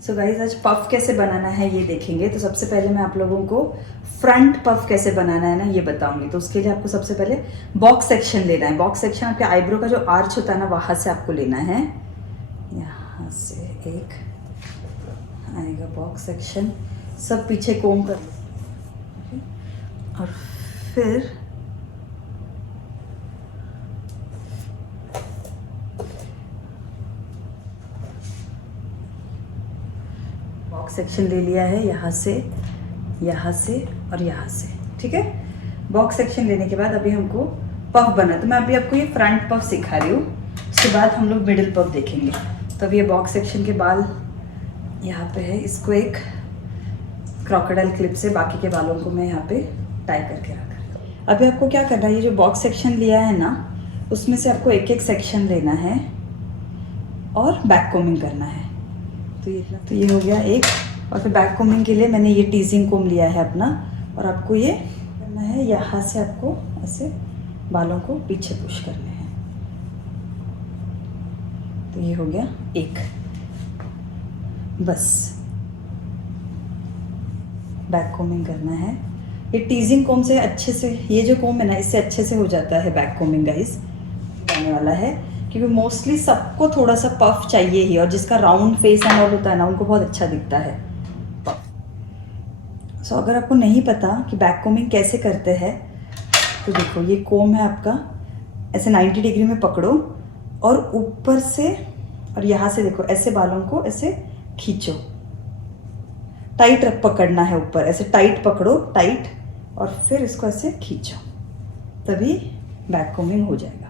So guys आज puff कैसे बनाना है ये देखेंगे। तो सबसे पहले मैं आप लोगों को फ्रंट पफ कैसे बनाना है ना ये बताऊंगी। तो उसके लिए आपको सबसे पहले बॉक्स सेक्शन लेना है। बॉक्स सेक्शन आपके आईब्रो का जो आर्च होता है ना वहाँ से आपको लेना है। यहाँ से एक आएगा बॉक्स सेक्शन, सब पीछे कोम कर लो। और फिर बॉक्स सेक्शन ले लिया है यहाँ से और यहाँ से। ठीक है, बॉक्स सेक्शन लेने के बाद अभी हमको पफ बना, तो मैं अभी आपको ये फ्रंट पफ सिखा रही हूँ। उसके बाद हम लोग मिडिल पफ देखेंगे। तो अभी ये बॉक्स सेक्शन के बाल यहाँ पे है, इसको एक क्रोकोडाइल क्लिप से बाकी के बालों को मैं यहाँ पे टाई करके रख रही हूँ। अभी आपको क्या करना है, ये जो बॉक्स सेक्शन लिया है ना उसमें से आपको एक एक सेक्शन लेना है और बैक कोमिंग करना है। तो ये हो गया एक। और फिर बैक कोमिंग के लिए मैंने ये टीजिंग कोम लिया है अपना, और आपको ये करना है यहाँ से आपको ऐसे बालों को पीछे पुश करने हैं। तो ये हो गया एक, बस बैक कोमिंग करना है। ये टीजिंग कोम से अच्छे से, ये जो कोम है ना इससे अच्छे से हो जाता है बैक कोमिंग गाइस, आने वाला है। क्योंकि मोस्टली सबको थोड़ा सा पफ चाहिए ही, और जिसका राउंड फेस एंड ऑल होता है ना उनको बहुत अच्छा दिखता है पफ। सो अगर आपको नहीं पता कि बैक कोमिंग कैसे करते हैं तो देखो ये कोम है आपका, ऐसे 90 डिग्री में पकड़ो और ऊपर से और यहाँ से देखो ऐसे बालों को ऐसे खींचो, टाइट रख पकड़ना है ऊपर, ऐसे टाइट पकड़ो टाइट, और फिर इसको ऐसे खींचो, तभी बैक कोमिंग हो जाएगा।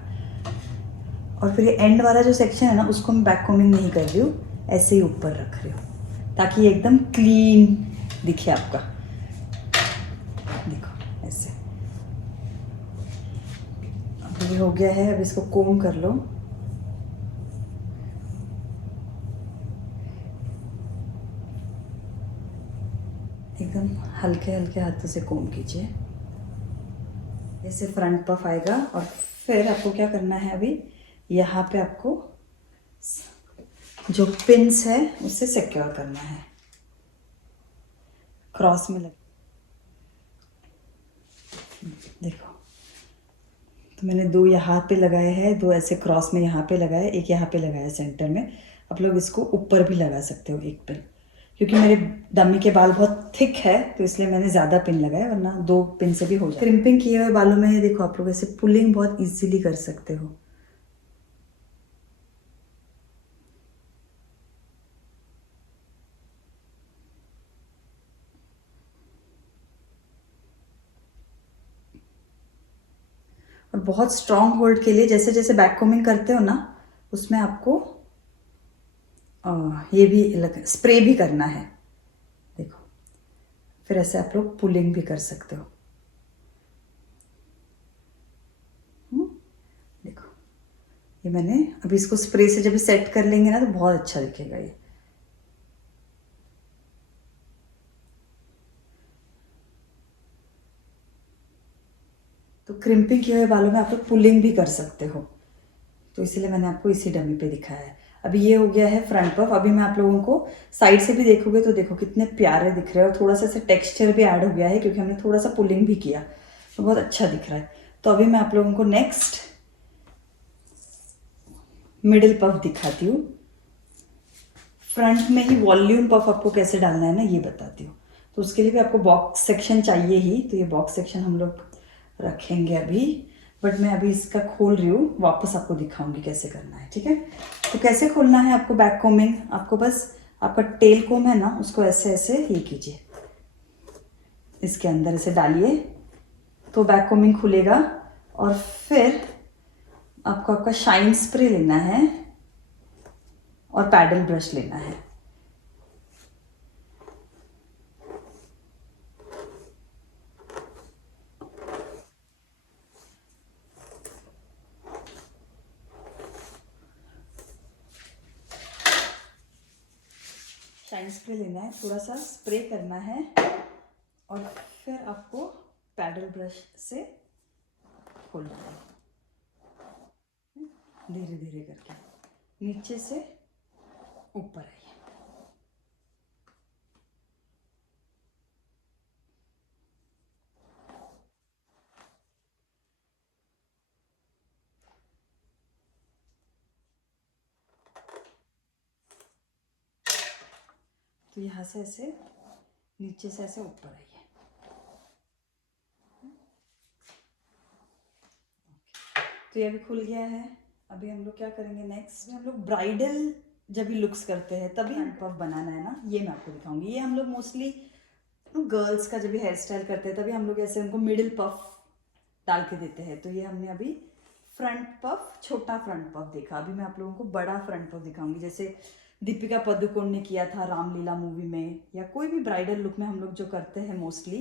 और फिर ये एंड वाला जो सेक्शन है ना उसको मैं बैक कोमिंग नहीं कर रही हूँ, ऐसे ही ऊपर रख रही हूँ ताकि ये एकदम क्लीन दिखे आपका। देखो ऐसे। अब ये हो गया है, अब इसको कोम कर लो। एकदम हल्के हल्के हाथों से कोम कीजिए, ऐसे फ्रंट पफ आएगा। और फिर आपको क्या करना है, अभी यहाँ पे आपको जो पिंस है उससे सिक्योर करना है, क्रॉस में लग। देखो, तो मैंने दो यहाँ पे लगाए हैं, दो ऐसे क्रॉस में यहाँ पे लगाए, एक यहाँ पे लगाया सेंटर में। आप लोग इसको ऊपर भी लगा सकते हो एक पिन, क्योंकि मेरे डमी के बाल बहुत थिक है तो इसलिए मैंने ज़्यादा पिन लगाया, वरना दो पिन से भी हो जाए। क्रिम्पिंग किए हुए बालों में ये देखो आप लोग ऐसे पुलिंग बहुत इजीली कर सकते हो। और बहुत स्ट्रॉन्ग होल्ड के लिए जैसे जैसे बैक कोमिंग करते हो ना उसमें आपको ये भी स्प्रे भी करना है। देखो, फिर ऐसे आप लोग पुलिंग भी कर सकते हो। देखो, ये मैंने अभी इसको स्प्रे से जब सेट कर लेंगे ना तो बहुत अच्छा दिखेगा ये। तो क्रिम्पिंग किए हुए बालों में आप लोग पुलिंग भी कर सकते हो, तो इसीलिए मैंने आपको इसी डमी पे दिखाया है। अभी ये हो गया है फ्रंट पफ। अभी मैं आप लोगों को साइड से भी देखोगे तो देखो कितने प्यारे दिख रहे हैं, और थोड़ा सा ऐसे टेक्सचर भी ऐड हो गया है क्योंकि हमने थोड़ा सा पुलिंग भी किया, तो बहुत अच्छा दिख रहा है। तो अभी मैं आप लोगों को नेक्स्ट मिडिल पफ दिखाती हूँ। फ्रंट में ही वॉल्यूम पफ आपको कैसे डालना है ना ये बताती हूँ। तो उसके लिए भी आपको बॉक्स सेक्शन चाहिए ही, तो ये बॉक्स सेक्शन हम लोग रखेंगे अभी, बट मैं अभी इसका खोल रही हूँ, वापस आपको दिखाऊंगी कैसे करना है। ठीक है, तो कैसे खोलना है आपको बैक कोमिंग, आपको बस आपका टेल कोम है ना उसको ऐसे ऐसे ये कीजिए, इसके अंदर ऐसे डालिए तो बैक कोमिंग खुलेगा। और फिर आपको आपका शाइन स्प्रे लेना है और पैडल ब्रश लेना है। शाइन स्प्रे लेना है, थोड़ा सा स्प्रे करना है, और फिर आपको पैडल ब्रश से खोलना है धीरे धीरे करके, नीचे से ऊपर आइए। तो यहाँ से ऐसे नीचे से ऐसे ऊपर आइए। तो ये अभी खुल गया है। अभी हम लोग क्या करेंगे नेक्स्ट, हम लोग ब्राइडल जब भी लुक्स करते हैं तभी पफ बनाना है ना, ये मैं आपको दिखाऊंगी। ये हम लोग मोस्टली गर्ल्स का जब भी हेयर स्टाइल करते हैं तभी हम लोग ऐसे उनको मिडिल पफ डाल के देते हैं। तो ये हमने अभी फ्रंट पफ, छोटा फ्रंट पफ देखा। अभी मैं आप लोगों को बड़ा फ्रंट पफ दिखाऊंगी, जैसे दीपिका पादुकोण ने किया था रामलीला मूवी में, या कोई भी ब्राइडल लुक में हम लोग जो करते हैं मोस्टली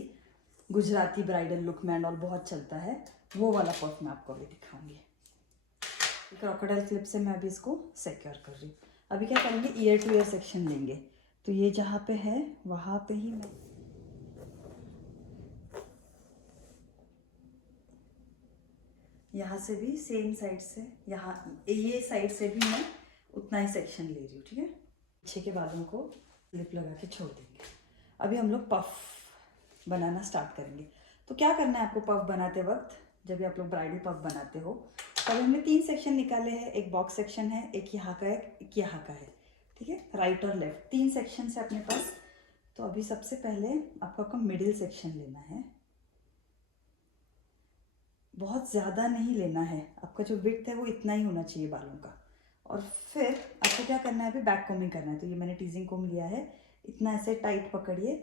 गुजराती ब्राइडल लुक में एंड ऑल बहुत चलता है, वो वाला पफ मैं आपको अभी दिखाऊंगी। क्रोकोडाइल क्लिप से मैं अभी इसको सिक्योर कर रही हूँ। अभी क्या करेंगे, ईयर टू ईयर सेक्शन लेंगे। तो ये जहाँ पे है वहाँ पे ही मैं यहाँ से भी सेम साइड से, यहाँ ये साइड से भी मैं उतना ही सेक्शन ले रही हूँ, ठीक है। पीछे के बालों को क्लिप लगा के छोड़ देंगे। अभी हम लोग पफ बनाना स्टार्ट करेंगे। तो क्या करना है आपको पफ बनाते वक्त, जब भी आप लोग ब्राइडल पफ बनाते हो, तब हमने 3 सेक्शन निकाले हैं। एक बॉक्स सेक्शन है, एक यहाँ का है, एक यहाँ का है, ठीक है, राइट और लेफ्ट 3 सेक्शन है अपने पास। तो अभी सबसे पहले आपको मिडिल सेक्शन लेना है। बहुत ज़्यादा नहीं लेना है, आपका जो विड्थ है वो इतना ही होना चाहिए बालों का। और फिर आपको क्या करना है, अभी बैक कोमिंग करना है। तो ये मैंने टीजिंग कोम लिया है, इतना ऐसे टाइट पकड़िए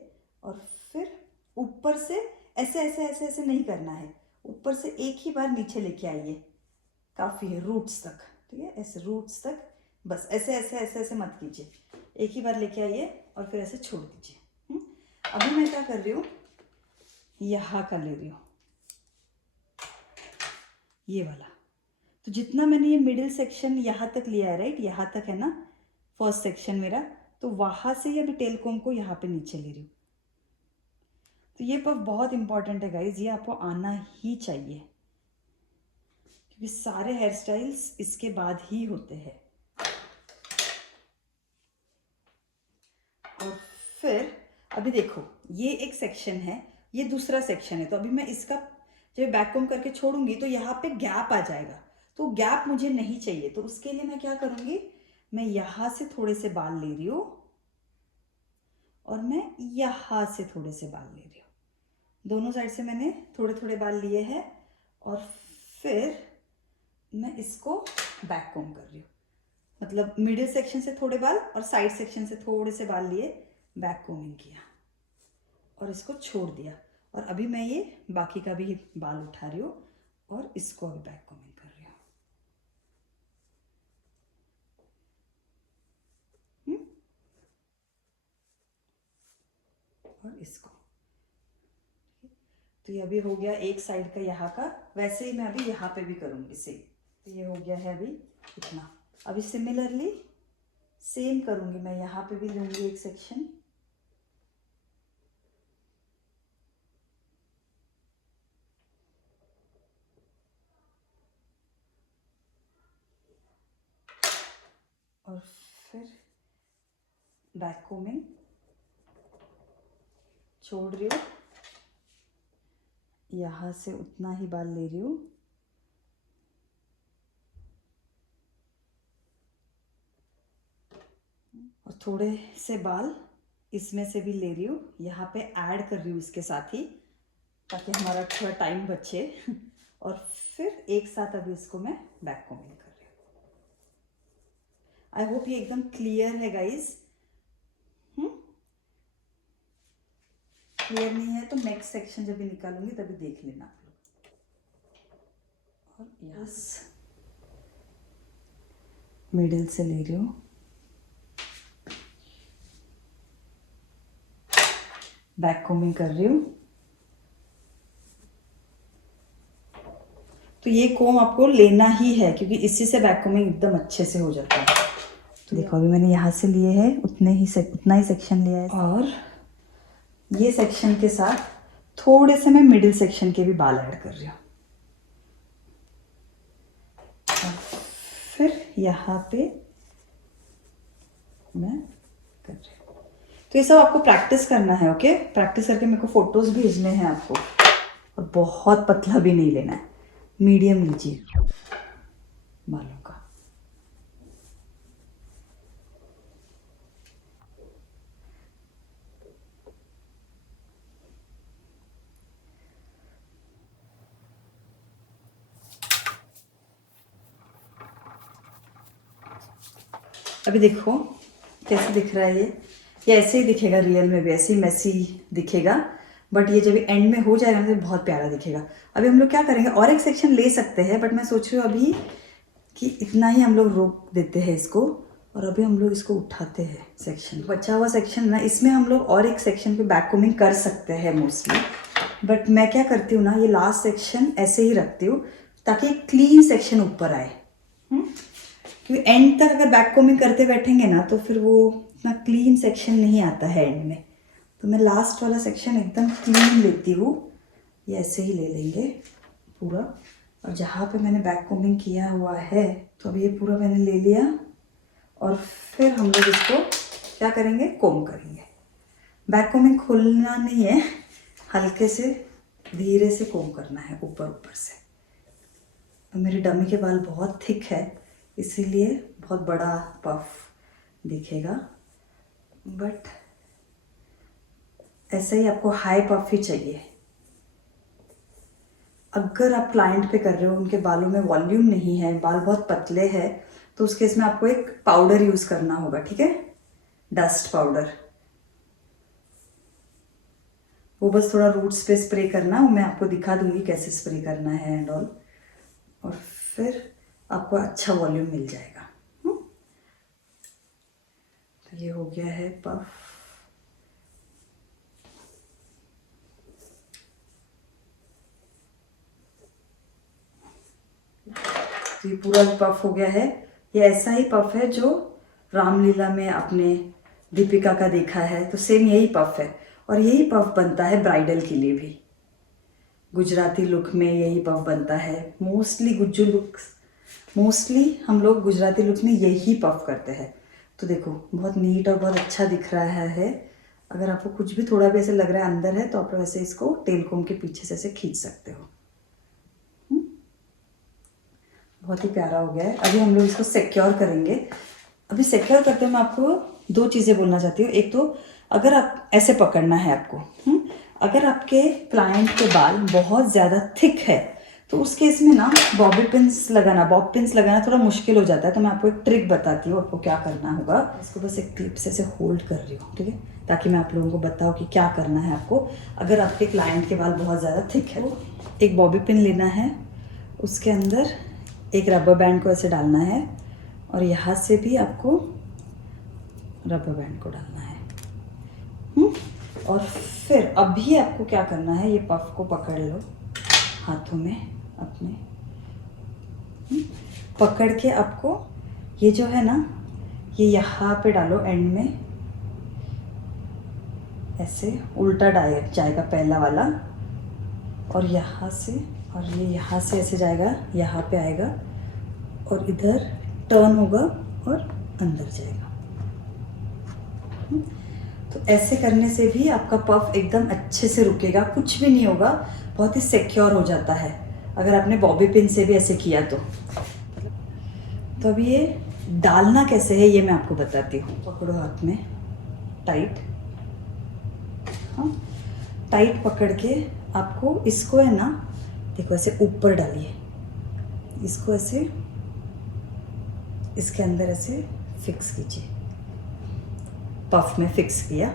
और फिर ऊपर से ऐसे ऐसे ऐसे ऐसे नहीं करना है, ऊपर से एक ही बार नीचे लेके आइए, काफ़ी है, रूट्स तक, ठीक है, ऐसे रूट्स तक, बस ऐसे ऐसे ऐसे ऐसे मत कीजिए, एक ही बार लेके आइए और फिर ऐसे छोड़ दीजिए। अभी मैं क्या कर रही हूँ, यहाँ का ले रही हूँ, ये वाला। तो जितना मैंने ये मिडिल सेक्शन यहाँ तक लिया है, राइट, यहाँ तक है ना फर्स्ट सेक्शन मेरा, तो वहाँ से ही अभी टेल कोम को यहाँ पे नीचे ले रही हूँ। तो ये पफ बहुत इंपॉर्टेंट है गाइज, ये आपको आना ही चाहिए, क्योंकि सारे हेयर स्टाइल्स इसके बाद ही होते हैं। और फिर अभी देखो, ये एक सेक्शन है, ये दूसरा सेक्शन है। तो अभी मैं इसका जब बैक कोम करके छोड़ूंगी तो यहाँ पे गैप आ जाएगा, तो गैप मुझे नहीं चाहिए। तो उसके लिए मैं क्या करूँगी, मैं यहाँ से थोड़े से बाल ले रही हूँ और मैं यहाँ से थोड़े से बाल ले रही हूँ, दोनों साइड से मैंने थोड़े थोड़े बाल लिए हैं। और फिर मैं इसको बैक कोम कर रही हूँ, मतलब मिडिल सेक्शन से थोड़े बाल और साइड सेक्शन से थोड़े से बाल लिए, बैक कोमिंग किया और इसको छोड़ दिया। और अभी मैं ये बाकी का भी बाल उठा रही हूँ और इसको अभी बैक कोमिंग कर रही हूँ, और इसको। तो ये अभी हो गया एक साइड का यहाँ का, वैसे ही मैं अभी यहाँ पे भी करूँगी सेम। तो ये हो गया है अभी इतना। अभी सिमिलरली सेम करूँगी, मैं यहाँ पे भी लूँगी एक सेक्शन, और फिर बैक कोमिंग छोड़ रही हूँ, यहाँ से उतना ही बाल ले रही हूँ, और थोड़े से बाल इसमें से भी ले रही हूँ, यहाँ पे ऐड कर रही हूँ इसके साथ ही, ताकि हमारा थोड़ा टाइम बचे। और फिर एक साथ अभी इसको मैं बैक कोमिंग कर रही हूँ। आई होप ये एकदम क्लियर है गाइज। क्लियर नहीं है तो नेक्स्ट सेक्शन जब भी निकालूंगी तभी देख लेना आप लोग। और यस, मिडिल से ले रही हूँ, बैक कोमिंग कर रही हूँ। तो ये कोम आपको लेना ही है, क्योंकि इसी से बैक कोमिंग एकदम अच्छे से हो जाता है। तो देखो अभी मैंने यहाँ से लिए हैं उतना ही सेक्शन लिया है, और ये सेक्शन के साथ थोड़े से मैं मिडिल सेक्शन के भी बाल ऐड कर रही हूँ। फिर यहाँ पे मैं कर रही हूँ। तो ये सब आपको प्रैक्टिस करना है, ओके। प्रैक्टिस करके मेरे को फोटोज भेजने हैं आपको। और बहुत पतला भी नहीं लेना है, मीडियम लीजिए बालों का। अभी देखो कैसे दिख रहा है ये ऐसे ही दिखेगा रियल में भी, ऐसे ही मैसी दिखेगा, बट ये जब एंड में हो जाएगा ना तो बहुत प्यारा दिखेगा। अभी हम लोग क्या करेंगे, और एक सेक्शन ले सकते हैं, बट मैं सोच रही हूँ अभी कि इतना ही हम लोग रोक देते हैं इसको, और अभी हम लोग इसको उठाते हैं सेक्शन, बचा हुआ सेक्शन ना, इसमें हम लोग और एक सेक्शन पे बैक कोमिंग कर सकते हैं मोस्टली, बट मैं क्या करती हूँ ना, ये लास्ट सेक्शन ऐसे ही रखती हूँ ताकि एक क्लीन सेक्शन ऊपर आए। क्योंकि एंड तक अगर बैक कोमिंग करते बैठेंगे ना तो फिर वो इतना क्लीन सेक्शन नहीं आता है एंड में, तो मैं लास्ट वाला सेक्शन एकदम क्लीन लेती हूँ। ये ऐसे ही ले लेंगे पूरा, और जहाँ पे मैंने बैक कोमिंग किया हुआ है तो अब ये पूरा मैंने ले लिया, और फिर हम लोग इसको क्या करेंगे, कोम करेंगे। बैक कोमिंग खोलना नहीं है, हल्के से धीरे से कोम करना है ऊपर ऊपर से। और मेरे डमी के बाल बहुत थिक है इसीलिए बहुत बड़ा पफ दिखेगा, बट ऐसे ही आपको हाई पफ ही चाहिए। अगर आप क्लाइंट पे कर रहे हो, उनके बालों में वॉल्यूम नहीं है, बाल बहुत पतले हैं, तो उस केस में आपको एक पाउडर यूज़ करना होगा, ठीक है, डस्ट पाउडर। वो बस थोड़ा रूट्स पे स्प्रे करना, मैं आपको दिखा दूंगी कैसे स्प्रे करना है एंड ऑल, और फिर आपको अच्छा वॉल्यूम मिल जाएगा। तो ये हो गया है पफ। तो ये पूरा पफ हो गया है। ये ऐसा ही पफ है जो रामलीला में आपने दीपिका का देखा है, तो सेम यही पफ है, और यही पफ बनता है ब्राइडल के लिए भी। गुजराती लुक में यही पफ बनता है, मोस्टली हम लोग गुजराती लुक में यही पफ करते हैं। तो देखो बहुत नीट और बहुत अच्छा दिख रहा है। अगर आपको कुछ भी थोड़ा भी ऐसे लग रहा है अंदर है तो आप लोग ऐसे इसको टेल कोम के पीछे से ऐसे खींच सकते हो। बहुत ही प्यारा हो गया है। अभी हम लोग इसको सिक्योर करेंगे। अभी सिक्योर करते हुए मैं आपको दो चीज़ें बोलना चाहती हूँ। एक तो अगर आप ऐसे पकड़ना है आपको, अगर आपके क्लाइंट के बाल बहुत ज़्यादा थिक है तो उस केस में ना बॉबी पिन्स लगाना थोड़ा मुश्किल हो जाता है। तो मैं आपको एक ट्रिक बताती हूँ, आपको क्या करना होगा। इसको बस एक क्लिप से ऐसे होल्ड कर रही हूँ, ठीक है, ताकि मैं आप लोगों को बताऊँ कि क्या करना है आपको। अगर आपके क्लाइंट के बाल बहुत ज़्यादा थिक है तो एक बॉबी पिन लेना है, उसके अंदर एक रबर बैंड को ऐसे डालना है, और यहाँ से भी आपको रबर बैंड को डालना है। और फिर अभी आपको क्या करना है, ये पफ को पकड़ लो हाथों में अपने, पकड़ के आपको ये जो है ना, ये यहाँ पे डालो एंड में, ऐसे उल्टा जाएगा पहला वाला, और यहाँ से, और ये यहाँ से ऐसे जाएगा, यहाँ पे आएगा और इधर टर्न होगा और अंदर जाएगा। तो ऐसे करने से भी आपका पफ एकदम अच्छे से रुकेगा, कुछ भी नहीं होगा, बहुत ही सिक्योर हो जाता है अगर आपने बॉबी पिन से भी ऐसे किया तो। अब ये डालना कैसे है ये मैं आपको बताती हूँ। पकड़ो हाथ में टाइट, हाँ, टाइट पकड़ के आपको इसको है ना, देखो ऐसे ऊपर डालिए, इसको ऐसे इसके अंदर ऐसे फिक्स कीजिए, पफ में फिक्स किया,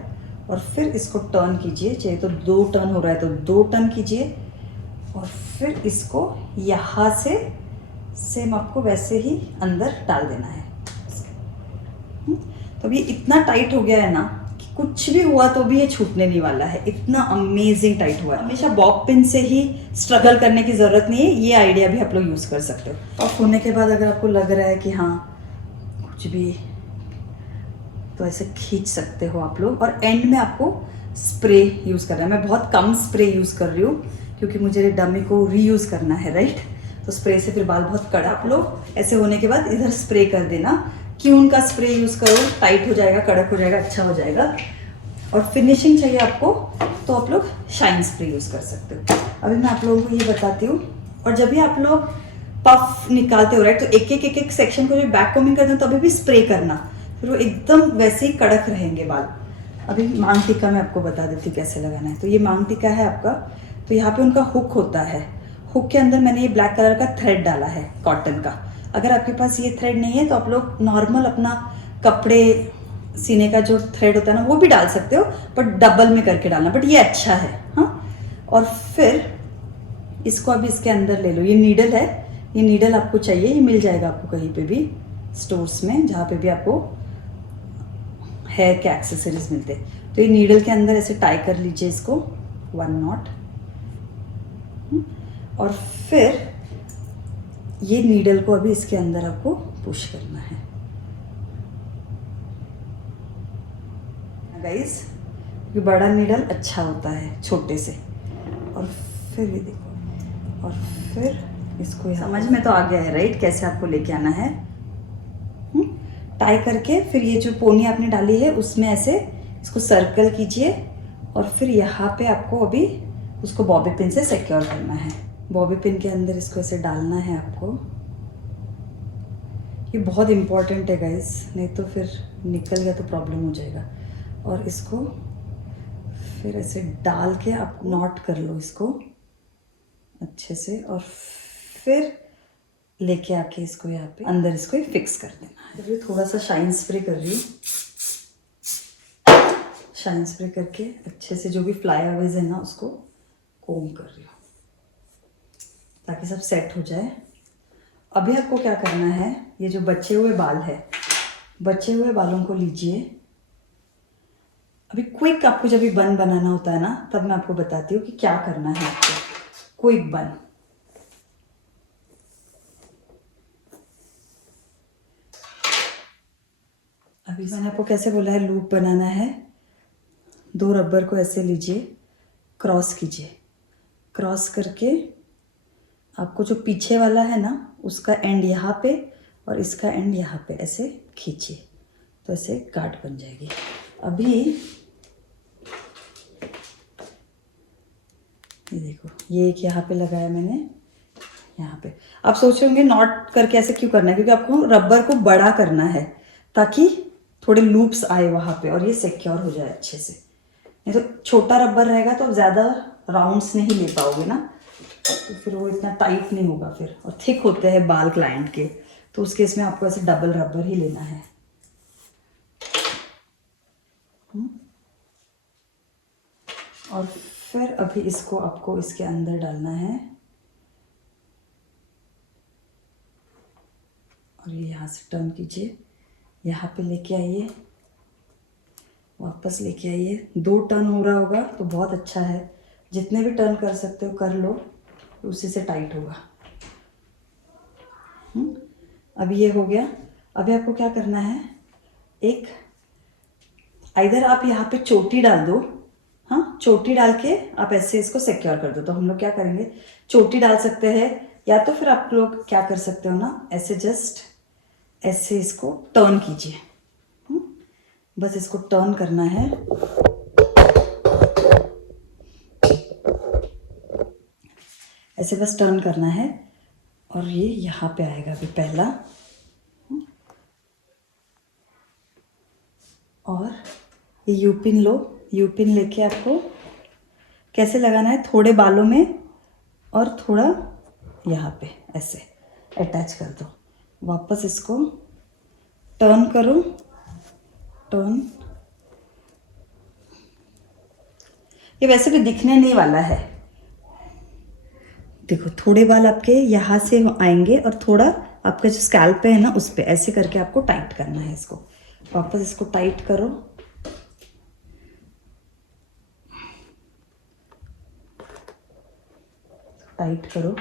और फिर इसको टर्न कीजिए, चाहिए तो 2 टर्न हो रहा है तो 2 टर्न कीजिए, और फिर इसको यहाँ से सेम आपको वैसे ही अंदर डाल देना है। तो अब ये इतना टाइट हो गया है ना कि कुछ भी हुआ तो भी ये छूटने नहीं वाला है, इतना अमेजिंग टाइट हुआ है। हमेशा बॉब पिन से ही स्ट्रगल करने की ज़रूरत नहीं है, ये आइडिया भी आप लोग यूज़ कर सकते हो। और होने के बाद अगर आपको लग रहा है कि हाँ कुछ भी, तो ऐसे खींच सकते हो आप लोग। और एंड में आपको स्प्रे यूज़ करना है। मैं बहुत कम स्प्रे यूज़ कर रही हूँ क्योंकि मुझे डमी को रीयूज़ करना है, राइट, तो स्प्रे से फिर बाल बहुत कड़ा। आप लोग ऐसे होने के बाद इधर स्प्रे कर देना, क्यून का स्प्रे यूज़ करो, टाइट हो जाएगा, कड़क हो जाएगा, अच्छा हो जाएगा। और फिनिशिंग चाहिए आपको तो आप लोग शाइन स्प्रे यूज़ कर सकते हो। अभी मैं आप लोगों को ये बताती हूँ। और जब भी आप लोग पफ निकालते हो, राइट, तो एक एक सेक्शन को जो बैक कोमिंग करते हो तो अभी भी स्प्रे करना, फिर वो एकदम वैसे ही कड़क रहेंगे बाल। अभी मांग टीका मैं आपको बता देती हूँ कैसे लगाना है। तो ये मांग टीका है आपका, तो यहाँ पे उनका हुक होता है, हुक के अंदर मैंने ये ब्लैक कलर का थ्रेड डाला है कॉटन का। अगर आपके पास ये थ्रेड नहीं है तो आप लोग नॉर्मल अपना कपड़े सीने का जो थ्रेड होता है ना वो भी डाल सकते हो, बट डबल में करके डालना, बट ये अच्छा है। हाँ, और फिर इसको अभी इसके अंदर ले लो। ये नीडल है, ये नीडल आपको चाहिए, ये मिल जाएगा आपको कहीं पे भी स्टोर्स में, जहाँ पे भी आपको हेयर के एक्सेसरीज मिलते हैं। तो ये नीडल के अंदर ऐसे टाई कर लीजिए इसको 1 नॉट। और फिर ये नीडल को अभी इसके अंदर आपको पुश करना है गाइस। ये बड़ा नीडल अच्छा होता है छोटे से। और फिर ये देखो, और फिर इसको समझ में तो आ गया है राइट, कैसे आपको लेके आना है। टाई करके फिर ये जो पोनी आपने डाली है उसमें ऐसे इसको सर्कल कीजिए, और फिर यहाँ पे आपको अभी उसको बॉबी पिन से सिक्योर करना है। बॉबी पिन के अंदर इसको ऐसे डालना है आपको। ये बहुत इम्पॉर्टेंट है गाइस, नहीं तो फिर निकल गया तो प्रॉब्लम हो जाएगा। और इसको फिर ऐसे डाल के आप नॉट कर लो इसको अच्छे से, और फिर लेके आके इसको यहाँ पे अंदर इसको फिक्स कर देना है। फिर थोड़ा सा शाइन स्प्रे कर रही हूँ, शाइन स्प्रे करके अच्छे से जो भी फ्लाईओवर्स है ना उसको कोम कर रही हूँ ताकि सब सेट हो जाए। अभी आपको क्या करना है, ये जो बचे हुए बाल है, बचे हुए बालों को लीजिए। अभी क्विक आपको जब भी बन बनाना होता है ना, तब मैं आपको बताती हूँ कि क्या करना है आपको। क्विक बन, अभी मैंने आपको कैसे बोला है, लूप बनाना है। 2 रबर को ऐसे लीजिए, क्रॉस कीजिए, क्रॉस करके आपको जो पीछे वाला है ना उसका एंड यहाँ पे और इसका एंड यहाँ पे ऐसे खींचिए, तो ऐसे गांठ बन जाएगी। अभी ये देखो, ये एक यहाँ पे लगाया मैंने, यहाँ पे। आप सोच रहे होंगे नॉट करके ऐसे क्यों करना है, क्योंकि आपको रबर को बड़ा करना है ताकि थोड़े लूप्स आए वहाँ पे और ये सिक्योर हो जाए अच्छे से। नहीं तो छोटा रबर रहेगा तो आप ज़्यादा राउंड्स नहीं ले पाओगे ना, तो फिर वो इतना टाइट नहीं होगा फिर, और थिक होते हैं बाल क्लाइंट के, तो उस केस में आपको ऐसे डबल रबर ही लेना है। और फिर अभी इसको आपको इसके अंदर डालना है, और ये यहाँ से टर्न कीजिए, यहाँ पे लेके आइए, वापस लेके आइए। 2 टर्न हो रहा होगा तो बहुत अच्छा है, जितने भी टर्न कर सकते हो कर लो, उसी से टाइट होगा। अभी ये हो गया। अभी आपको क्या करना है, एक इधर आप यहाँ पे चोटी डाल दो। हाँ, चोटी डाल के आप ऐसे इसको सिक्योर कर दो। तो हम लोग क्या करेंगे, चोटी डाल सकते हैं, या तो फिर आप लोग क्या कर सकते हो ना, ऐसे जस्ट ऐसे इसको टर्न कीजिए। बस इसको टर्न करना है, ऐसे बस टर्न करना है, और ये यहाँ पे आएगा अभी पहला। और ये यूपिन लो, यूपिन लेके आपको कैसे लगाना है, थोड़े बालों में और थोड़ा यहाँ पे ऐसे अटैच कर दो। वापस इसको टर्न करो, टर्न। ये वैसे भी दिखने नहीं वाला है, देखो थोड़े बाल आपके यहाँ से आएंगे और थोड़ा आपका जो स्कैल्प पे है ना उस पे ऐसे करके आपको टाइट करना है इसको। वापस इसको टाइट करो, टाइट करो।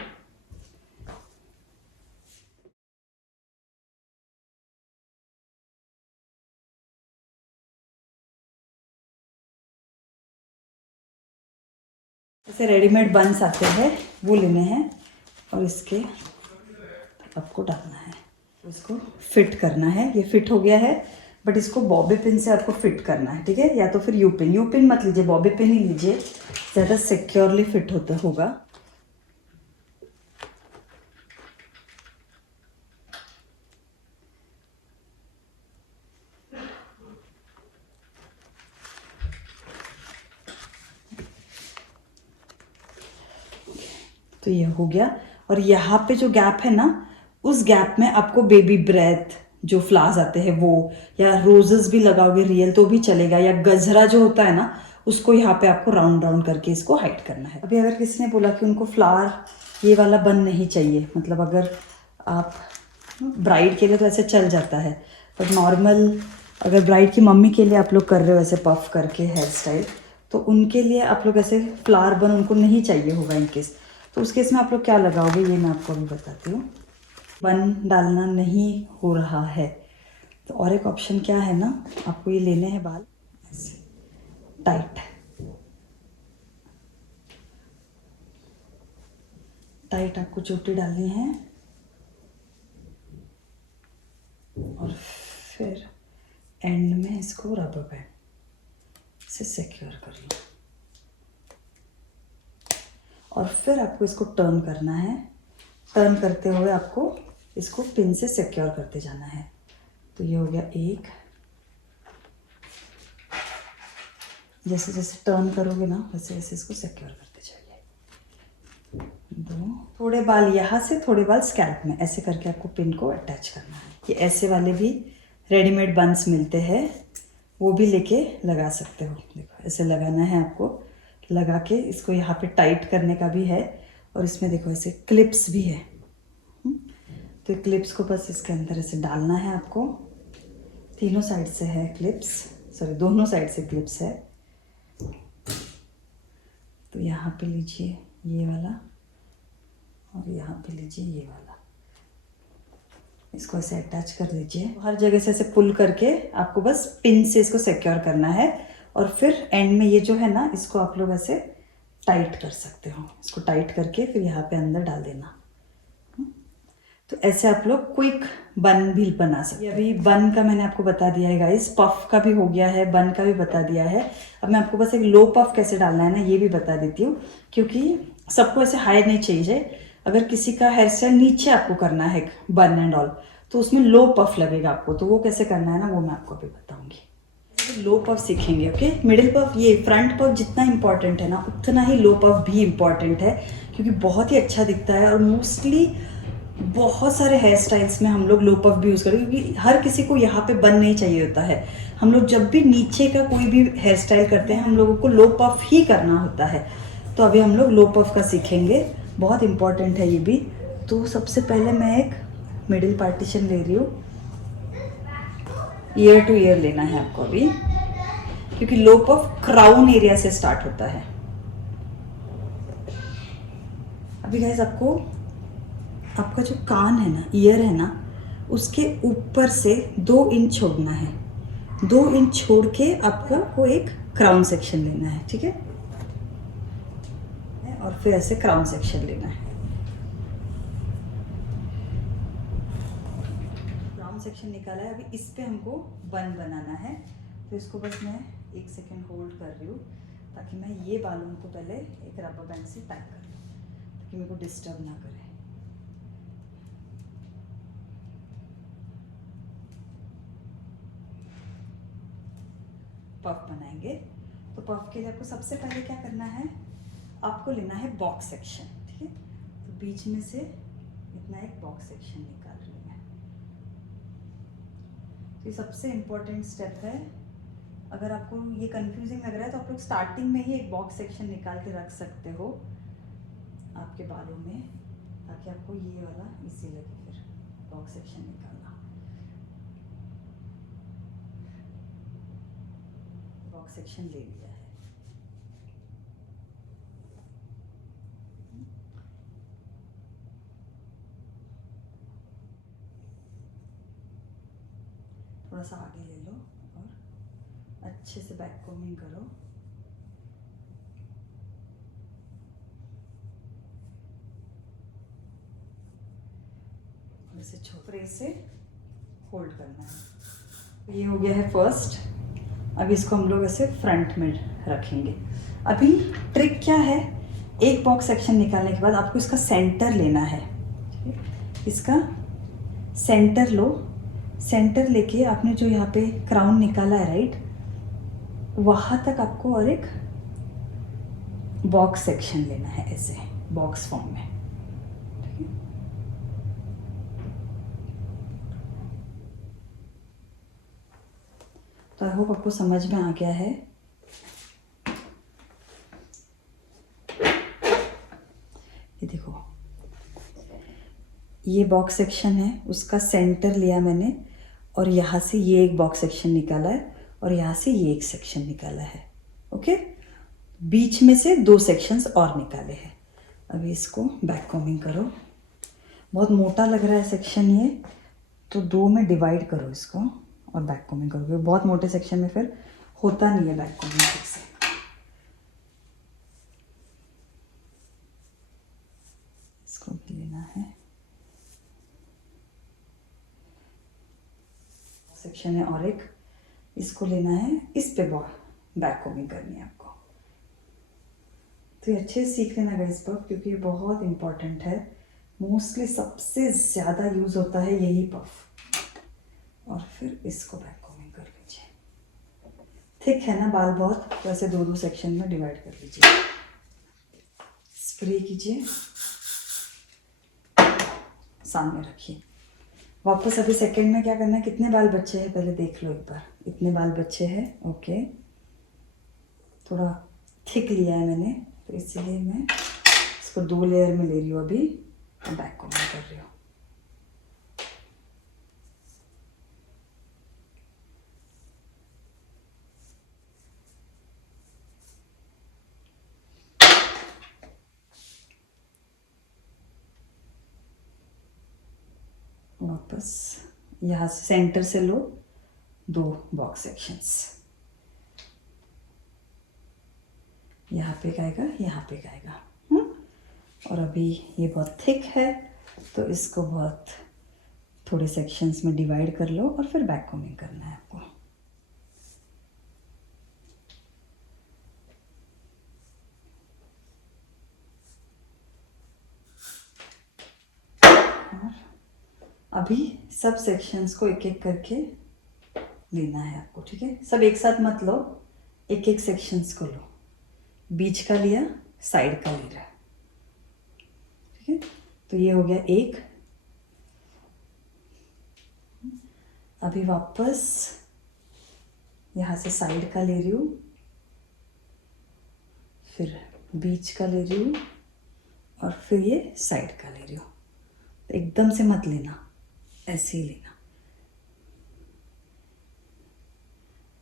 ऐसे रेडीमेड बंस आते हैं, वो लेने हैं, और इसके आपको डालना है, तो इसको फिट करना है। ये फिट हो गया है, बट इसको बॉबी पिन से आपको फिट करना है, ठीक है। या तो फिर यू पिन मत लीजिए, बॉबी पिन ही लीजिए, ज़्यादा सिक्योरली फिट होता होगा। तो ये हो गया, और यहाँ पे जो गैप है ना, उस गैप में आपको बेबी ब्रेथ जो फ्लावर्स आते हैं वो, या रोजेस भी लगाओगे रियल तो भी चलेगा, या गजरा जो होता है ना उसको यहाँ पे आपको राउंड राउंड करके इसको हाइड करना है। अभी अगर किसी ने बोला कि उनको फ्लावर ये वाला बन नहीं चाहिए, मतलब अगर आप ब्राइड के लिए तो ऐसे चल जाता है, बट नॉर्मल अगर ब्राइड की मम्मी के लिए आप लोग कर रहे हो ऐसे पफ करके हेयर स्टाइल, तो उनके लिए आप लोग ऐसे फ्लावर बन उनको नहीं चाहिए होगा इनकेस, तो उस केस में आप लोग क्या लगाओगे ये मैं आपको अभी बताती हूँ। बन डालना नहीं हो रहा है तो और एक ऑप्शन क्या है ना, आपको ये लेने हैं बाल ऐसे टाइट टाइट, आपको चोटी डालनी है और फिर एंड में इसको रबर बैंड से सिक्योर करिए और फिर आपको इसको टर्न करना है। टर्न करते हुए आपको इसको पिन से सिक्योर करते जाना है। तो ये हो गया एक, जैसे जैसे टर्न करोगे ना वैसे वैसे इसको सिक्योर करते जाइए। दो, थोड़े बाल यहाँ से थोड़े बाल स्कैल्प में, ऐसे करके आपको पिन को अटैच करना है। ये ऐसे वाले भी रेडीमेड बंस मिलते हैं, वो भी लेके लगा सकते हो। देखो ऐसे लगाना है आपको, लगा के इसको यहाँ पे टाइट करने का भी है और इसमें देखो ऐसे क्लिप्स भी है। तो क्लिप्स को बस इसके अंदर ऐसे डालना है आपको। तीनों साइड से है क्लिप्स, सॉरी दोनों साइड से क्लिप्स है। तो यहाँ पे लीजिए ये वाला और यहाँ पे लीजिए ये वाला, इसको ऐसे अटैच कर दीजिए। हर जगह से ऐसे पुल करके आपको बस पिन से इसको सिक्योर करना है और फिर एंड में ये जो है ना इसको आप लोग ऐसे टाइट कर सकते हो। इसको टाइट करके फिर यहाँ पे अंदर डाल देना। तो ऐसे आप लोग क्विक बन भी बना सकते हैं। अभी बन का मैंने आपको बता दिया है गाइस, पफ का भी हो गया है, बन का भी बता दिया है। अब मैं आपको बस एक लो पफ कैसे डालना है ना ये भी बता देती हूँ, क्योंकि सबको ऐसे हाई नहीं चाहिए। अगर किसी का हेयर स्टाइल नीचे आपको करना है बन एंड ऑल, तो उसमें लो पफ लगेगा आपको। तो वो कैसे करना है ना वो मैं आपको अभी बताऊंगी। लो पफ सीखेंगे, ओके। मिडिल पफ, ये फ्रंट पफ जितना इंपॉर्टेंट है ना उतना ही लो पफ भी इंपॉर्टेंट है, क्योंकि बहुत ही अच्छा दिखता है। और मोस्टली बहुत सारे हेयर स्टाइल्स में हम लोग लो पफ भी यूज़ करते हैं, क्योंकि हर किसी को यहाँ पे बन नहीं चाहिए होता है। हम लोग जब भी नीचे का कोई भी हेयर स्टाइल करते हैं हम लोगों को लो पफ ही करना होता है। तो अभी हम लोग लो पफ का सीखेंगे, बहुत इंपॉर्टेंट है ये भी। तो सबसे पहले मैं एक मिडिल पार्टीशन ले रही हूँ। ईयर टू ईयर लेना है आपको अभी, क्योंकि लो पफ क्राउन एरिया से स्टार्ट होता है। अभी गाइस आपका जो कान है ना, ईयर है ना, उसके ऊपर से 2 इंच छोड़ना है। 2 इंच छोड़ के आपको एक क्राउन सेक्शन लेना है, ठीक है। और फिर ऐसे क्राउन सेक्शन लेना है। क्राउन सेक्शन निकाला है, अभी इस पे हमको बन बनाना है। तो इसको बस मैं 1 सेकेंड होल्ड कर रही हूँ, ताकि मैं ये बालों को पहले एक रबर बैंड से टाइट कर लूँ, ताकि मेरे को डिस्टर्ब ना करे। पफ बनाएंगे तो पफ के लिए आपको सबसे पहले क्या करना है, आपको लेना है बॉक्स सेक्शन, ठीक है। तो बीच में से इतना एक बॉक्स सेक्शन निकाल रही हूँ मैं। तो ये सबसे इम्पोर्टेंट स्टेप है। अगर आपको ये कंफ्यूजिंग लग रहा है तो आप लोग स्टार्टिंग में ही एक बॉक्स सेक्शन निकाल के रख सकते हो आपके बालों में, ताकि आपको ये वाला इजी लगे फिर बॉक्स सेक्शन निकालना। बॉक्स सेक्शन ले लिया है। थोड़ा सा आगे ले लो और अच्छे से बैक कोमिंग करो। इसे छोटे से होल्ड करना है। ये हो गया है फर्स्ट। अब इसको हम लोग ऐसे फ्रंट में रखेंगे। अभी ट्रिक क्या है, एक बॉक्स सेक्शन निकालने के बाद आपको इसका सेंटर लेना है। इसका सेंटर लो, सेंटर लेके आपने जो यहाँ पे क्राउन निकाला है राइट, वहाँ तक आपको और एक बॉक्स सेक्शन लेना है ऐसे बॉक्स फॉर्म में, ठीक है। तो आई होप आपको समझ में आ गया है। ये देखो, ये बॉक्स सेक्शन है, उसका सेंटर लिया मैंने और यहाँ से ये एक बॉक्स सेक्शन निकाला है और यहाँ से ये एक सेक्शन निकाला है। ओके, बीच में से 2 सेक्शंस और निकाले हैं। अभी इसको बैक कॉम्बिंग करो। बहुत मोटा लग रहा है सेक्शन ये, तो 2 में डिवाइड करो इसको और बैक कॉम्बिंग करो, क्योंकि बहुत मोटे सेक्शन में फिर होता नहीं है बैक कॉम्बिंग ठीक से। इसको भी लेना है, सेक्शन है और एक, इसको लेना है, इस पे बैक कॉम्बिंग करनी है आपको। तो ये अच्छे से सीख लेना गाइस पफ, क्योंकि ये बहुत इंपॉर्टेंट है। मोस्टली सबसे ज़्यादा यूज़ होता है यही पफ। और फिर इसको बैक कॉम्बिंग कर लीजिए। थिक है ना बाल बहुत, तो ऐसे 2-2 सेक्शन में डिवाइड कर लीजिए। स्प्रे कीजिए, सामने रखिए। वापस अभी सेकंड में क्या करना है, कितने बाल बचे हैं पहले देख लो एक बार। इतने बाल बचे हैं, ओके। थोड़ा थिक लिया है मैंने, तो इसलिए मैं इसको 2 लेयर में ले रही हूँ अभी और बैक कॉम्बिंग कर रही हूँ। वापस यहाँ से सेंटर से लो 2 बॉक्स सेक्शंस, यहाँ पे आएगा, यहाँ पे आएगा। और अभी ये बहुत थिक है, तो इसको बहुत थोड़े सेक्शंस में डिवाइड कर लो और फिर बैक कॉम्बिंग करना है आपको। और अभी सब सेक्शंस को एक एक करके लेना है आपको, ठीक है। सब एक साथ मत लो, एक एक सेक्शंस को लो। बीच का लिया, साइड का ले रहा है, ठीक है। तो ये हो गया एक। अभी वापस यहाँ से साइड का ले रही हूँ, फिर बीच का ले रही हूँ और फिर ये साइड का ले रही हूँ। तो एकदम से मत लेना, ऐसे ही लेना।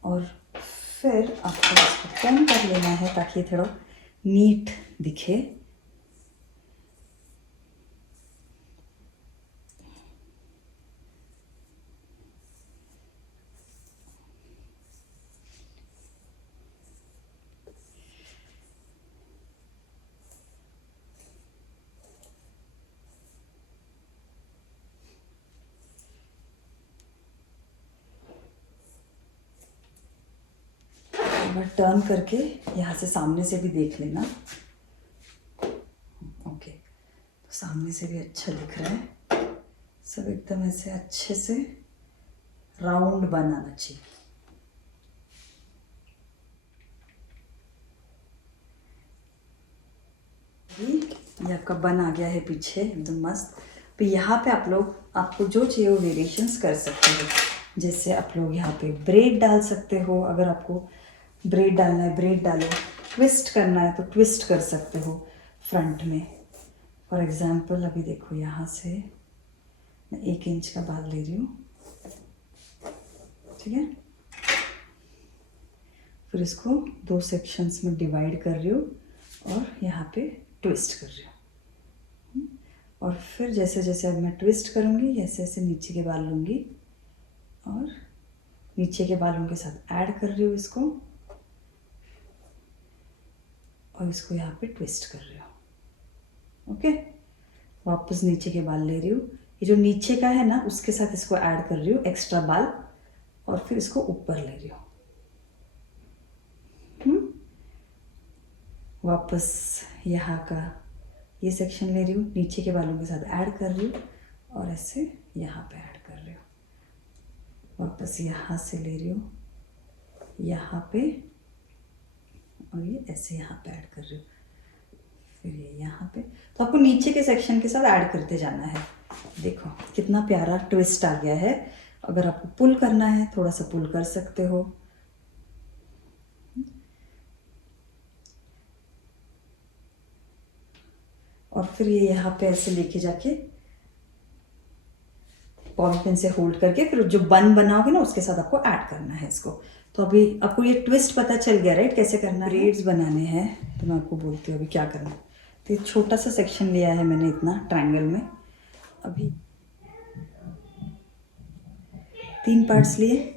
और फिर आपको इसको कम कर लेना है ताकि थोड़ा नीट दिखे। टर्न करके यहाँ से सामने से भी देख लेना। ओके, तो सामने से भी अच्छा दिख रहा है। सब एकदम ऐसे अच्छे से राउंड बनाना चाहिए। ये आपका बन आ गया है पीछे एकदम मस्त। तो यहाँ पे आप लोग, आपको जो चाहिए वो वेरिएशंस कर सकते हो। जैसे आप लोग यहाँ पे ब्रेड डाल सकते हो, अगर आपको ब्रेड डालना है ब्रेड डालो, ट्विस्ट करना है तो ट्विस्ट कर सकते हो फ्रंट में। फॉर एग्जांपल अभी देखो, यहाँ से मैं 1 इंच का बाल ले रही हूँ, ठीक है। फिर इसको 2 सेक्शंस में डिवाइड कर रही हूँ और यहाँ पे ट्विस्ट कर रही हूँ। और फिर जैसे जैसे अब मैं ट्विस्ट करूँगी, ऐसे ऐसे नीचे के बाल लूँगी और नीचे के बालों के साथ ऐड कर रही हूँ इसको, और इसको यहाँ पे ट्विस्ट कर रही हूँ। ओके, वापस नीचे के बाल ले रही हूँ, ये जो नीचे का है ना उसके साथ इसको ऐड कर रही हूँ एक्स्ट्रा बाल, और फिर इसको ऊपर ले रही हूँ। वापस यहाँ का ये सेक्शन ले रही हूँ, नीचे के बालों के साथ ऐड कर रही हूँ और ऐसे यहाँ पे ऐड कर रही हूँ। वापस यहाँ से ले रही हूँ यहाँ पे, और ये ऐसे यहाँ पे ऐड कर रही हूँ, फिर ये यहाँ पे। तो आपको नीचे के सेक्शन के साथ ऐड करते जाना है। देखो कितना प्यारा ट्विस्ट आ गया है। अगर आपको पुल करना है थोड़ा सा पुल कर सकते हो, और फिर ये यहाँ पे ऐसे लेके जाके बॉबी पिन से होल्ड करके फिर जो बन बनाओगे ना उसके साथ आपको ऐड करना है इसको। तो अभी आपको ये ट्विस्ट पता चल गया राइट, कैसे करना है। ब्रेड्स बनाने हैं तो मैं आपको बोलती हूँ अभी क्या करना है। तो एक छोटा सा सेक्शन लिया है मैंने इतना ट्रायंगल में, अभी 3 पार्ट्स लिए।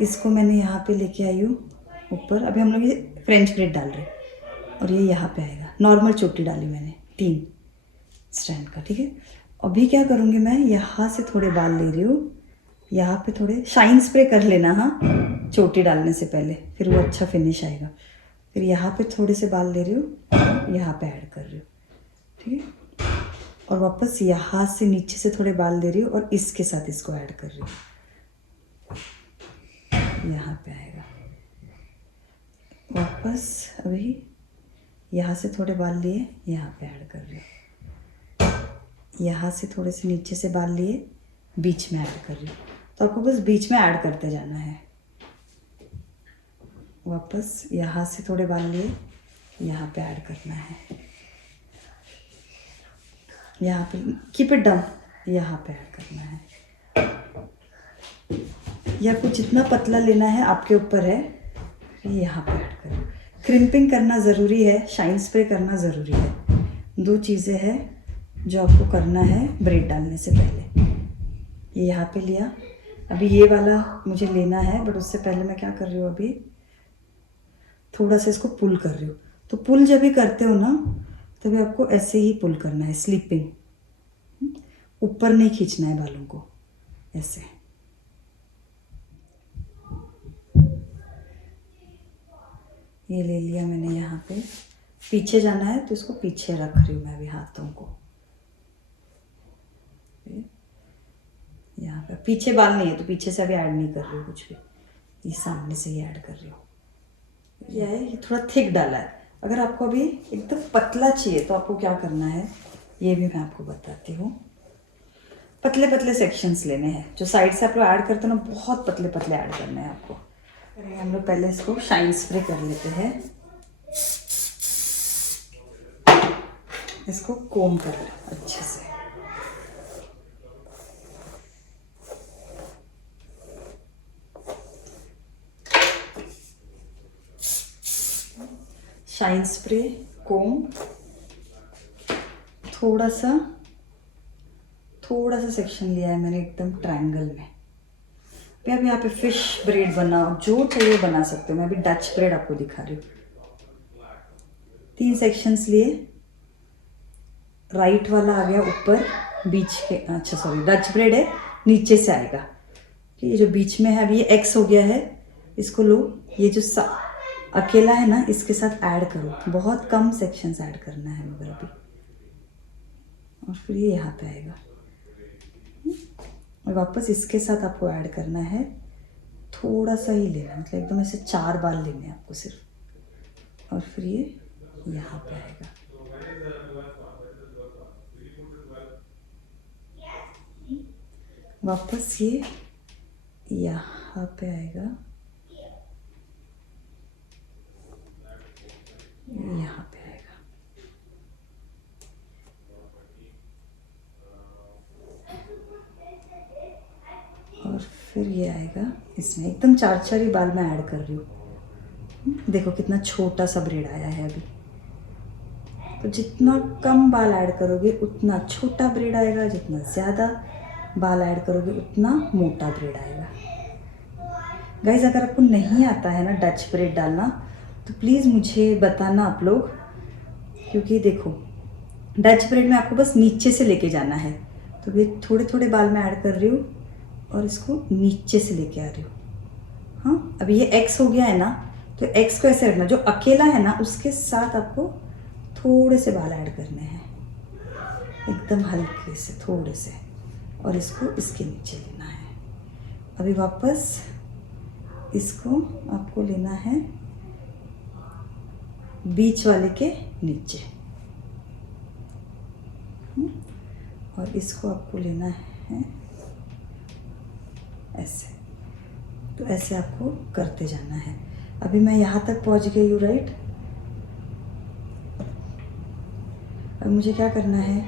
इसको मैंने यहाँ पे लेके आई हूँ ऊपर। अभी हम लोग ये फ्रेंच ब्रेड डाल रहे हैं और ये यहाँ पे आएगा। नॉर्मल चोटी डाली मैंने 3 स्ट्रैंड का, ठीक है। अभी क्या करूँगी मैं, यहाँ से थोड़े बाल ले रही हूँ, यहाँ पे थोड़े शाइन स्प्रे कर लेना हाँ चोटी डालने से पहले, फिर वो अच्छा फिनिश आएगा। फिर यहाँ पे थोड़े से बाल ले रही हूँ, यहाँ पे ऐड कर रही हूँ, ठीक है। और वापस यहाँ से नीचे से थोड़े बाल ले रही हूँ और इसके साथ इसको ऐड कर रही हूँ, यहाँ पे आएगा। वापस अभी यहाँ से थोड़े बाल लिए, यहाँ पे ऐड कर रही हूँ, यहाँ से थोड़े से नीचे से बाल लिए, बीच में ऐड कर रही हूँ। तो आपको बस बीच में ऐड करते जाना है। वापस यहाँ से थोड़े बाल लिए, यहाँ पे ऐड करना है, यहाँ पे कीप इट डाउन, यहाँ पे ऐड करना है। या आपको जितना पतला लेना है आपके ऊपर है, यहाँ पे ऐड करो। क्रिम्पिंग करना ज़रूरी है, शाइन स्प्रे करना ज़रूरी है। 2 चीज़ें हैं जो आपको करना है ब्रेड डालने से पहले। ये यहाँ पे लिया, अभी ये वाला मुझे लेना है, बट उससे पहले मैं क्या कर रही हूँ, अभी थोड़ा सा इसको पुल कर रही हूँ। तो पुल जब भी करते हो ना तभी आपको ऐसे ही पुल करना है, स्लिपिंग, ऊपर नहीं खींचना है बालों को, ऐसे। ये ले लिया मैंने, यहाँ पे पीछे जाना है तो इसको पीछे रख रही हूँ मैं अभी हाथों को। यहाँ पे पीछे बाल नहीं है तो पीछे से अभी ऐड नहीं कर रही हूँ कुछ भी, ये सामने से ही ऐड कर रही हूँ। ये है, ये थोड़ा थिक डाला है। अगर आपको अभी एकदम पतला चाहिए तो आपको क्या करना है, ये भी मैं आपको बताती हूँ। पतले पतले सेक्शंस लेने हैं, जो साइड से आप लोग ऐड करते हो ना, बहुत पतले पतले ऐड करने हैं आपको। हम लोग पहले इसको शाइन स्प्रे कर लेते हैं, इसको कोम कर लें अच्छे से। शाइन स्प्रे, कोम, थोड़ा सा सेक्शन लिया है मैंने एकदम ट्रायंगल में। आप यहाँ पे फिश ब्रेड बनाओ, जो चाहिए बना सकते हो। मैं अभी डच ब्रेड आपको दिखा रही हूँ। 3 सेक्शंस लिए, राइट वाला आ गया ऊपर बीच के, अच्छा सॉरी डच ब्रेड है नीचे से आएगा, ये जो बीच में है अभी ये एक्स हो गया है, इसको लो, ये जो अकेला है ना इसके साथ ऐड करो। बहुत कम सेक्शंस ऐड करना है मगर अभी, और फिर ये यहाँ पे आएगा और वापस इसके साथ आपको ऐड करना है। थोड़ा सा ही लेना है, मतलब एकदम ऐसे 4 बाल लेने हैं आपको सिर्फ, और फिर ये यहाँ पे आएगा। वापस ये यहाँ पे आएगा, यहाँ पे आएगा, और फिर ये आएगा इसमें। एकदम 4 ही बाल मैं ऐड कर रही हूँ। देखो कितना छोटा सा ब्रेड आया है अभी। तो जितना कम बाल ऐड करोगे उतना छोटा ब्रेड आएगा, जितना ज़्यादा बाल ऐड करोगे उतना मोटा ब्रेड आएगा। गाइस अगर आपको नहीं आता है ना डच ब्रेड डालना तो प्लीज़ मुझे बताना आप लोग, क्योंकि देखो डच ब्रेड में आपको बस नीचे से लेके जाना है। तो ये थोड़े थोड़े बाल मैं ऐड कर रही हूँ और इसको नीचे से लेके आ रही हूँ। हाँ अभी ये एक्स हो गया है ना, तो एक्स को ऐसे रखना, जो अकेला है ना उसके साथ आपको थोड़े से बाल ऐड करने हैं, एकदम हल्के से थोड़े से, और इसको इसके नीचे लेना है। अभी वापस इसको आपको लेना है बीच वाले के नीचे, और इसको आपको लेना है ऐसे। तो ऐसे आपको करते जाना है। अभी मैं यहाँ तक पहुँच गई हूँ, राइट। अब मुझे क्या करना है,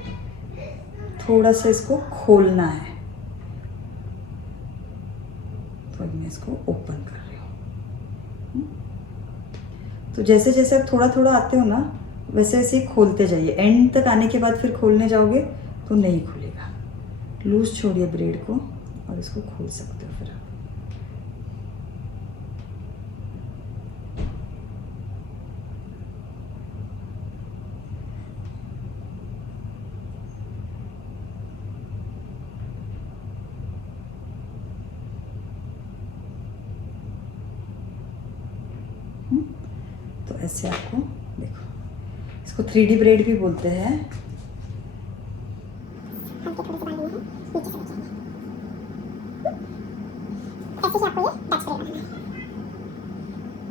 थोड़ा सा इसको खोलना है। तो अब मैं इसको ओपन कर रही हूँ। तो जैसे जैसे आप थोड़ा थोड़ा आते हो ना, वैसे वैसे ही खोलते जाइए। एंड तक आने के बाद फिर खोलने जाओगे तो नहीं खुलेगा। लूज छोड़िए ब्रेड को और इसको खोल सकते हो फिर आप। तो ऐसे आपको देखो, इसको 3D ब्रेड भी बोलते हैं। ऐसे ही आपको ये डच ब्रेड बनाना है।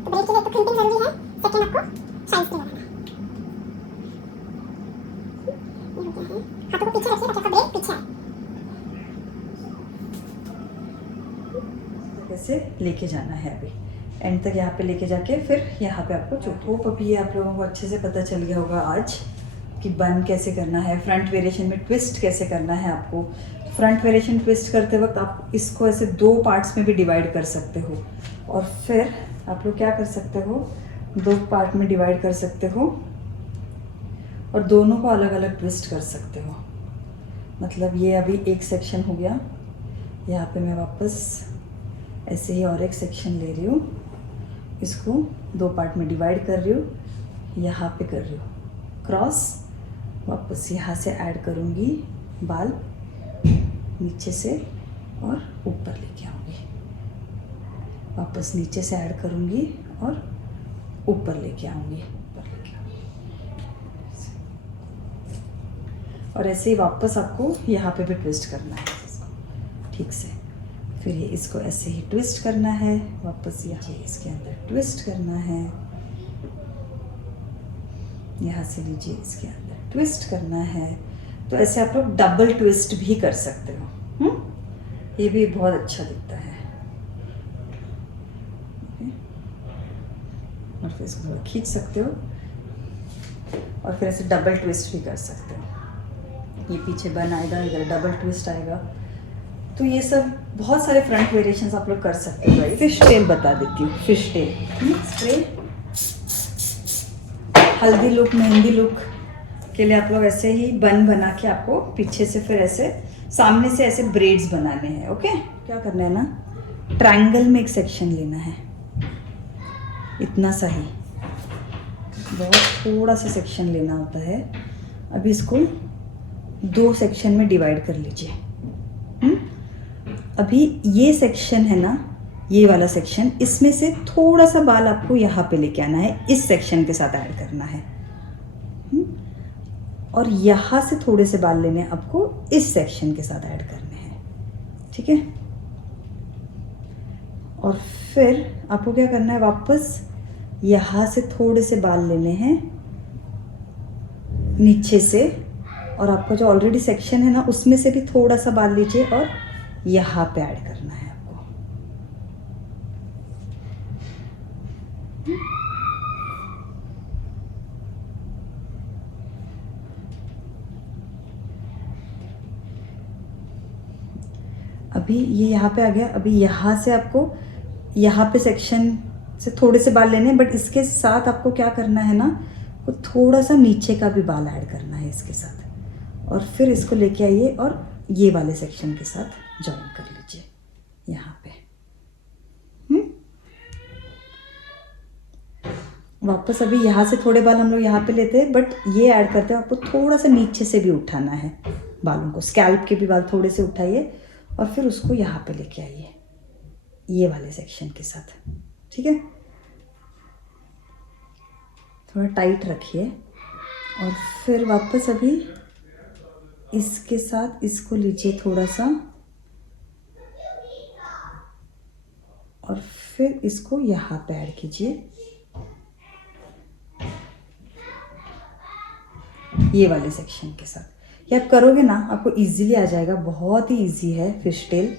तो ब्रेड के लिए तो क्रिम्पिंग जरूरी है, सेकंड आपको शाइन स्क्रीन लगाना है। ये हो गया है। हाथों को पीछे रखिए ताकि आपका ब्रेड पीछे आए। कैसे लेके जाना है अभी एंड तक, यहाँ पे लेके जाके फिर यहाँ पे आपको चोट। होप अभी आप लोगों को अच्छे से पता चल गया होगा आज कि बन कैसे करना है, फ्रंट वेरिएशन में ट्विस्ट कैसे करना है आपको। फ्रंट वेरिएशन ट्विस्ट करते वक्त आप इसको ऐसे 2 पार्ट्स में भी डिवाइड कर सकते हो, और फिर आप लोग क्या कर सकते हो, 2 पार्ट में डिवाइड कर सकते हो और दोनों को अलग अलग ट्विस्ट कर सकते हो। मतलब ये अभी एक सेक्शन हो गया, यहाँ पे मैं वापस ऐसे ही और एक सेक्शन ले रही हूँ, इसको 2 पार्ट में डिवाइड कर रही हूँ, यहाँ पे कर रही हूँ क्रॉस, वापस यहाँ से ऐड करूँगी बाल नीचे से और ऊपर लेके आऊँगी, वापस नीचे से ऐड करूँगी और ऊपर लेके आऊँगी, और ऐसे ही वापस आपको यहाँ पे भी ट्विस्ट करना है इसको ठीक से। फिर ये इसको ऐसे ही ट्विस्ट करना है, वापस यहाँ इसके अंदर ट्विस्ट करना है, यहाँ से लीजिए इसके अंदर ट्विस्ट करना है। तो ऐसे आप लोग डबल ट्विस्ट भी कर सकते हो। ये भी बहुत अच्छा दिखता है। और फिर इसको थोड़ा खींच सकते हो और फिर ऐसे डबल ट्विस्ट भी कर सकते हो। ये पीछे बन आएगा, इधर डबल ट्विस्ट आएगा। तो ये सब बहुत सारे फ्रंट वेरिएशंस आप लोग कर सकते हो। फिश टेल बता देती हूँ। फिश टेल स्प्रे, हल्दी लुक, मेहंदी लुक के लिए आप लोग ऐसे ही बन बना के आपको पीछे से फिर ऐसे सामने से ऐसे ब्रेड्स बनाने हैं। ओके, क्या करना है ना, ट्रायंगल में एक सेक्शन लेना है, इतना सा ही, बहुत थोड़ा सा सेक्शन लेना होता है। अभी इसको 2 सेक्शन में डिवाइड कर लीजिए। अभी ये सेक्शन है ना, ये वाला सेक्शन, इसमें से थोड़ा सा बाल आपको यहाँ पे लेके आना है, इस सेक्शन के साथ ऐड करना है। और यहाँ से थोड़े से बाल लेने आपको इस सेक्शन के साथ ऐड करने हैं। ठीक है, और फिर आपको क्या करना है, वापस यहाँ से थोड़े से बाल लेने हैं नीचे से, और आपका जो ऑलरेडी सेक्शन है ना, उसमें से भी थोड़ा सा बाल लीजिए और यहाँ पे ऐड करना है आपको। अभी ये यहाँ पे आ गया। अभी यहाँ से आपको यहाँ पे सेक्शन से थोड़े से बाल लेने हैं, बट इसके साथ आपको क्या करना है ना, वो थोड़ा सा नीचे का भी बाल ऐड करना है इसके साथ, और फिर इसको लेके आइए और ये वाले सेक्शन के साथ जॉइन कर लीजिए यहाँ पे। वापस अभी यहाँ से थोड़े बाल हम लोग यहाँ पे लेते हैं, बट ये ऐड करते हैं, आपको थोड़ा सा नीचे से भी उठाना है बालों को, स्कैल्प के भी बाल थोड़े से उठाइए और फिर उसको यहाँ पे लेके आइए ये वाले सेक्शन के साथ। ठीक है, थोड़ा टाइट रखिए और फिर वापस अभी इसके साथ इसको लीजिए थोड़ा सा, और फिर इसको यहाँ पे ऐड कीजिए ये वाले सेक्शन के साथ। ये आप करोगे ना, आपको इजीली आ जाएगा, बहुत ही इजी है फिश टेल।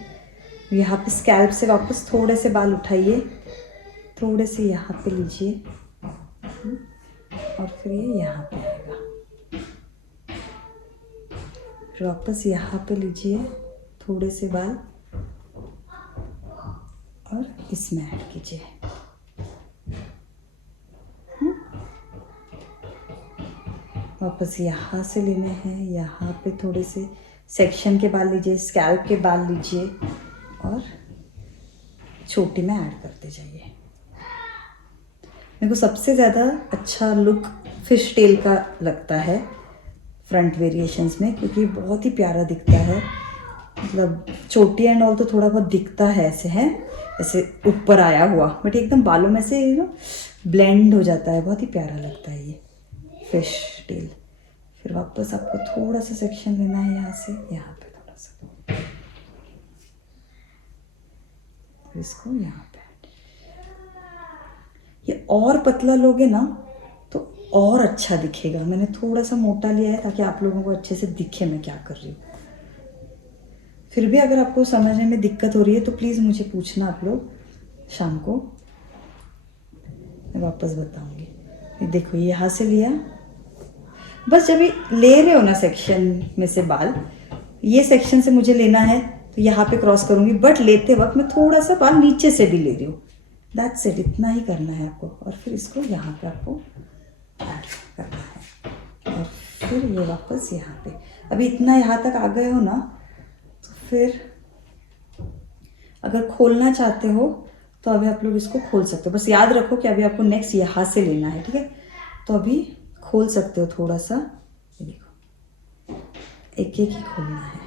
यहाँ पे स्कैल्प से वापस थोड़े से बाल उठाइए, थोड़े से यहाँ पे लीजिए और फिर ये यहाँ पे आएगा। फिर वापस यहाँ पे लीजिए थोड़े से बाल और इसमें ऐड कीजिए। वापस यहाँ से लेने हैं, यहाँ पे थोड़े से सेक्शन के बाल लीजिए, स्कैल्प के बाल लीजिए और छोटी में ऐड करते जाइए। मेरे को सबसे ज़्यादा अच्छा लुक फिश टेल का लगता है फ्रंट वेरिएशंस में, क्योंकि बहुत ही प्यारा दिखता है। मतलब चोटी एंड ऑल तो थोड़ा बहुत दिखता है ऐसे, है ऐसे ऊपर आया हुआ, बट एकदम बालों में से ब्लेंड हो जाता है, बहुत ही प्यारा लगता है ये फिश टेल। फिर वापस आपको थोड़ा सा सेक्शन लेना है यहाँ से, यहाँ पे थोड़ा सा, फिर इसको यहाँ पे। ये और पतला लोगे ना तो और अच्छा दिखेगा। मैंने थोड़ा सा मोटा लिया है ताकि आप लोगों को अच्छे से दिखे मैं क्या कर रही हूँ। फिर भी अगर आपको समझने में दिक्कत हो रही है तो प्लीज़ मुझे पूछना आप लोग शाम को, मैं वापस बताऊंगी। ये देखो ये यहाँ से लिया, बस जब ये ले रहे हो ना सेक्शन में से बाल, ये सेक्शन से मुझे लेना है तो यहाँ पे क्रॉस करूँगी, बट लेते वक्त मैं थोड़ा सा बाल नीचे से भी ले रही हूँ। दैट्स इट, इतना ही करना है आपको। और फिर इसको यहाँ पे आपको ऐड करना है और फिर ये वापस यहाँ पे। अभी इतना यहाँ तक आ गए हो ना, तो फिर अगर खोलना चाहते हो तो अभी आप लोग इसको खोल सकते हो। बस याद रखो कि अभी आपको नेक्स्ट यहाँ से लेना है, ठीक है। तो अभी खोल सकते हो थोड़ा सा, ये देखो एक एक ही खोलना है।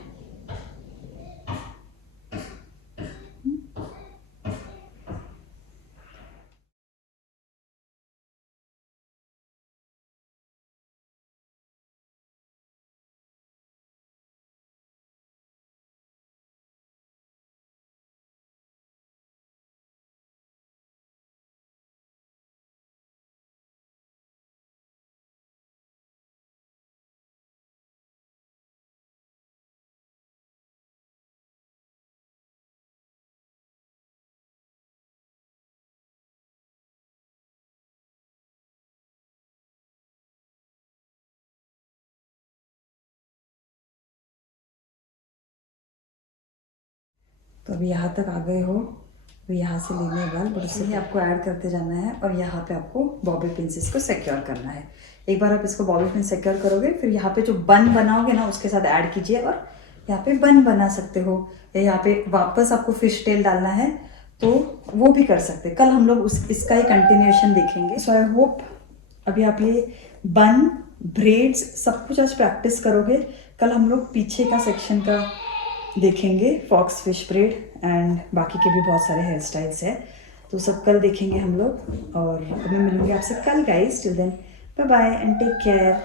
तो अभी यहाँ तक आ गए हो, तो यहाँ से लेने बाल, बट उससे ही आपको ऐड करते जाना है और यहाँ पे आपको बॉबी पिन्स इसको सिक्योर करना है। एक बार आप इसको बॉबी पिन सिक्योर करोगे, फिर यहाँ पे जो बन बनाओगे ना उसके साथ ऐड कीजिए और यहाँ पे बन बना सकते हो, या यहाँ पे वापस आपको फिश टेल डालना है तो वो भी कर सकते हैं। कल हम लोग इसका ही कंटिन्यूएशन देखेंगे। सो आई होप अभी आप ये बन, ब्रेड्स सब कुछ आज प्रैक्टिस करोगे। कल हम लोग पीछे का सेक्शन का देखेंगे, फॉक्स फिश ब्रेड एंड बाकी के भी बहुत सारे हेयर स्टाइल्स है, तो सब कल देखेंगे हम लोग। और मैं मिलूंगी आपसे कल guys. Till then bye bye and take care.